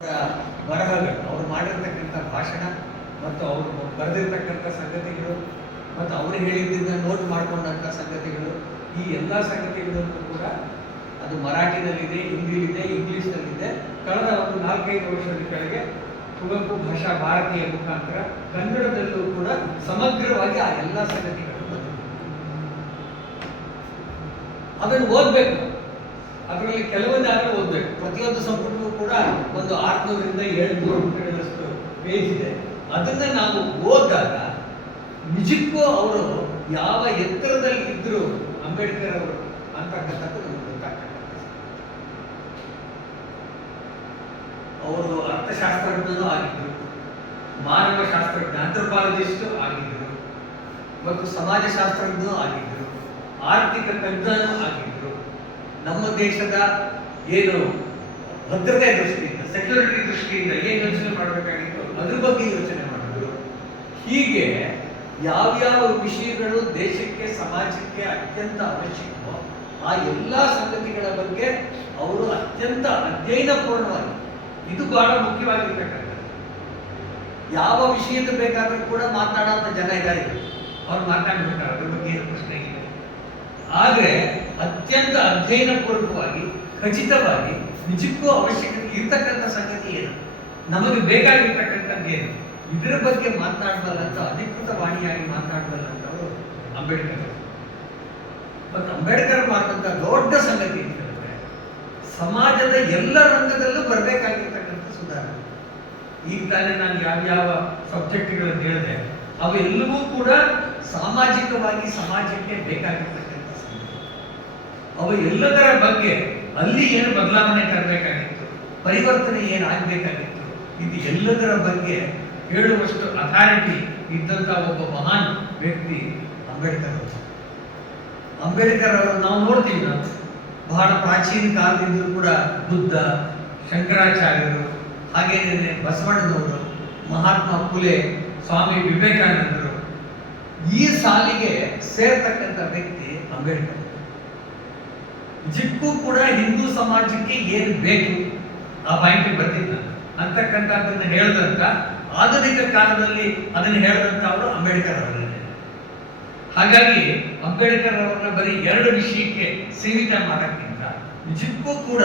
ಬರಹಗಳು, ಅವರು ಮಾಡಿರ್ತಕ್ಕಂಥ ಭಾಷಣ ಮತ್ತು ಅವರು ಬರೆದಿರ್ತಕ್ಕಂಥ ಸಂಗತಿಗಳು ಮತ್ತು ಅವರು ಹೇಳಿದ್ದನ್ನ ನೋಟ್ ಮಾಡಿಕೊಂಡಂಥ ಸಂಗತಿಗಳು, ಈ ಎಲ್ಲ ಸಂಗತಿಗಳನ್ನು ಕೂಡ ಅದು ಮರಾಠಿನಲ್ಲಿದೆ, ಹಿಂದಿಲಿದೆ, ಇಂಗ್ಲೀಷ್ನಲ್ಲಿದೆ. ಕಳೆದ ಒಂದು 4-5 ವರ್ಷದ ಕೆಳಗೆ ಕುವೆಂಪು ಭಾಷಾ ಭಾರತೀಯ ಮುಖಾಂತರ ಕನ್ನಡದಲ್ಲೂ ಕೂಡ ಸಮಗ್ರವಾಗಿ ಆ ಎಲ್ಲ ಸಂಗತಿಗಳು ಬಂದಿದೆ. ಅದನ್ನು ಓದಬೇಕು. ಅದರಲ್ಲಿ ಕೆಲವೊಂದಾದರೂ ಓದಬೇಕು. ಪ್ರತಿಯೊಂದು ಸಂಪುಟವೂ ಕೂಡ ಒಂದು 600ರಿಂದ 700 ಪುಟಗಳಷ್ಟು ಪೇಜ್ ಇದೆ. ಅದನ್ನ ನಾವು ಓದಿದಾಗ ನಿಜಕ್ಕೂ ಅವರು ಯಾವ ಎತ್ತರದಲ್ಲಿ ಇದ್ರು ಅಂಬೇಡ್ಕರ್ ಅವರು ಅಂತಕ್ಕಂಥದ್ದು ನಮಗೆ ಗೊತ್ತಾಗ್ತದೆ. ಅವರು ಅರ್ಥಶಾಸ್ತ್ರಜ್ಞನೂ ಆಗಿದ್ರು, ಮಾನವ ಶಾಸ್ತ್ರಜ್ಞ ಆಂಥ್ರೋಪಾಲಜಿಸ್ಟ್ ಆಗಿದ್ರು, ಮತ್ತು ಸಮಾಜಶಾಸ್ತ್ರಜ್ಞನೂ ಆಗಿದ್ರು, ಆರ್ಥಿಕ ತಜ್ಞನೂ ಆಗಿದ್ರು. ನಮ್ಮ ದೇಶದ ಏನು ಭದ್ರತೆ ದೃಷ್ಟಿಯಿಂದ, ಸೆಕ್ಯೂರಿಟಿ ದೃಷ್ಟಿಯಿಂದ ಏನು ಯೋಚನೆ ಮಾಡಬೇಕಾಗಿತ್ತು ಅದ್ರ ಬಗ್ಗೆ ಯೋಚನೆ ಮಾಡಿದ್ರು. ಹೀಗೆ ಯಾವ್ಯಾವ ವಿಷಯಗಳು ದೇಶಕ್ಕೆ, ಸಮಾಜಕ್ಕೆ ಅತ್ಯಂತ ಅವಶ್ಯಕವೋ ಆ ಎಲ್ಲ ಸಂಗತಿಗಳ ಬಗ್ಗೆ ಅವರು ಅತ್ಯಂತ ಅಧ್ಯಯನಪೂರ್ಣವಾಗಿ, ಇದು ಬಹಳ ಮುಖ್ಯವಾಗಿರ್ತಕ್ಕಂಥದ್ದು. ಯಾವ ವಿಷಯದ ಬೇಕಾದ್ರೂ ಕೂಡ ಮಾತನಾಡುವಂಥ ಜನ ಇದ್ದಾರೆ, ಅವ್ರು ಮಾತನಾಡ್ಬಿಡ್ತಾರೆ, ಅದ್ರ ಬಗ್ಗೆ ಏನು ಪ್ರಶ್ನೆ ಇದೆ. ಆದರೆ ಅತ್ಯಂತ ಅಧ್ಯಯನಪೂರ್ವಕವಾಗಿ, ಖಚಿತವಾಗಿ, ನಿಜಕ್ಕೂ ಅವಶ್ಯಕತೆ ಇರ್ತಕ್ಕಂಥ ಸಂಗತಿ ಏನು, ನಮಗೆ ಬೇಕಾಗಿರ್ತಕ್ಕಂಥದ್ದು ಏನು, ಇದರ ಬಗ್ಗೆ ಮಾತನಾಡಬಲ್ಲಂತ ಅಧಿಕೃತ ವಾಣಿಯಾಗಿ ಮಾತನಾಡಬಲ್ಲಂತವರು ಅಂಬೇಡ್ಕರ್. ಮತ್ತು ಅಂಬೇಡ್ಕರ್ ಮಾಡಿದಂಥ ದೊಡ್ಡ ಸಂಗತಿ ಅಂತಂದ್ರೆ ಸಮಾಜದ ಎಲ್ಲ ರಂಗದಲ್ಲೂ ಬರಬೇಕಾಗಿರ್ತಕ್ಕಂಥ ಸುಧಾರಣೆ. ಈಗ ತಾನೇ ನಾನು ಯಾವ್ಯಾವ ಸಬ್ಜೆಕ್ಟ್ಗಳನ್ನು ಹೇಳಿದೆ ಅವೆಲ್ಲವೂ ಕೂಡ ಸಾಮಾಜಿಕವಾಗಿ ಸಮಾಜಕ್ಕೆ ಬೇಕಾಗಿರ್ತಕ್ಕಂಥ ಸಂಗತಿ. ಅವು ಎಲ್ಲದರ ಬಗ್ಗೆ ಅಲ್ಲಿ ಏನು ಬದಲಾವಣೆ ತರಬೇಕಾಗಿತ್ತು, ಪರಿವರ್ತನೆ ಏನಾಗಬೇಕಾಗಿತ್ತು, ಇದು ಎಲ್ಲದರ ಬಗ್ಗೆ ಹೇಳುವಷ್ಟು ಅಥಾರಿಟಿ ಇದ್ದಂಥ ಒಬ್ಬ ಮಹಾನ್ ವ್ಯಕ್ತಿ ಅಂಬೇಡ್ಕರ್ ಅವರು. ಅಂಬೇಡ್ಕರ್ ಅವರು ನಾವು ನೋಡ್ತೀವಿ, ನಾವು ಬಹಳ ಪ್ರಾಚೀನ ಕಾಲದಿಂದಲೂ ಕೂಡ ಬುದ್ಧ, ಶಂಕರಾಚಾರ್ಯರು, ಹಾಗೇನೇ ಬಸವಣ್ಣನವರು, ಮಹಾತ್ಮ ಫುಲೆ, ಸ್ವಾಮಿ ವಿವೇಕಾನಂದರು, ಈ ಸಾಲಿಗೆ ಸೇರ್ತಕ್ಕಂಥ ವ್ಯಕ್ತಿ ಅಂಬೇಡ್ಕರ್. ನಿಜಕ್ಕೂ ಕೂಡ ಹಿಂದೂ ಸಮಾಜಕ್ಕೆ ಏನು ಬೇಕು ಆ ಪಾಯಿಂಟ್ ಬರ್ತಿದ್ದ ಅಂತಕ್ಕಂಥದ್ದನ್ನು ಹೇಳಿದಂಥ, ಆಧುನಿಕ ಕಾಲದಲ್ಲಿ ಅದನ್ನು ಹೇಳಿದಂಥ ಅವರು ಅಂಬೇಡ್ಕರ್ ಅವರೇ. ಹಾಗಾಗಿ ಅಂಬೇಡ್ಕರ್ ಅವರನ್ನ ಬರೀ 2 ವಿಷಯಕ್ಕೆ ಸೀಮಿತ ಮಾಡೋಕ್ಕಿಂತ ನಿಜಕ್ಕೂ ಕೂಡ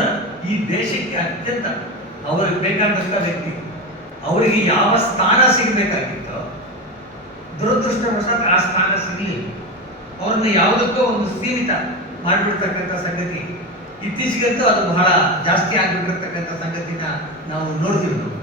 ಈ ದೇಶಕ್ಕೆ ಅತ್ಯಂತ ಅವರಿಗೆ ಬೇಕಾದಂಥ ವ್ಯಕ್ತಿ, ಅವರಿಗೆ ಯಾವ ಸ್ಥಾನ ಸಿಗಬೇಕಾಗಿತ್ತೋ ದುರದೃಷ್ಟವಶಾತ್ ಆ ಸ್ಥಾನ ಸಿಗಲಿಲ್ಲ. ಅವ್ರನ್ನ ಯಾವುದಕ್ಕೂ ಒಂದು ಸೀಮಿತ ಮಾಡಿಬಿಡ್ತಕ್ಕಂಥ ಸಂಗತಿ ಇತ್ತೀಚೆಗಂತೂ ಅದು ಬಹಳ ಜಾಸ್ತಿ ಆಗಿಬಿಟ್ಟಿರ್ತಕ್ಕಂಥ ಸಂಗತಿನ ನಾವು ನೋಡ್ತೀವಿ. ನಾವು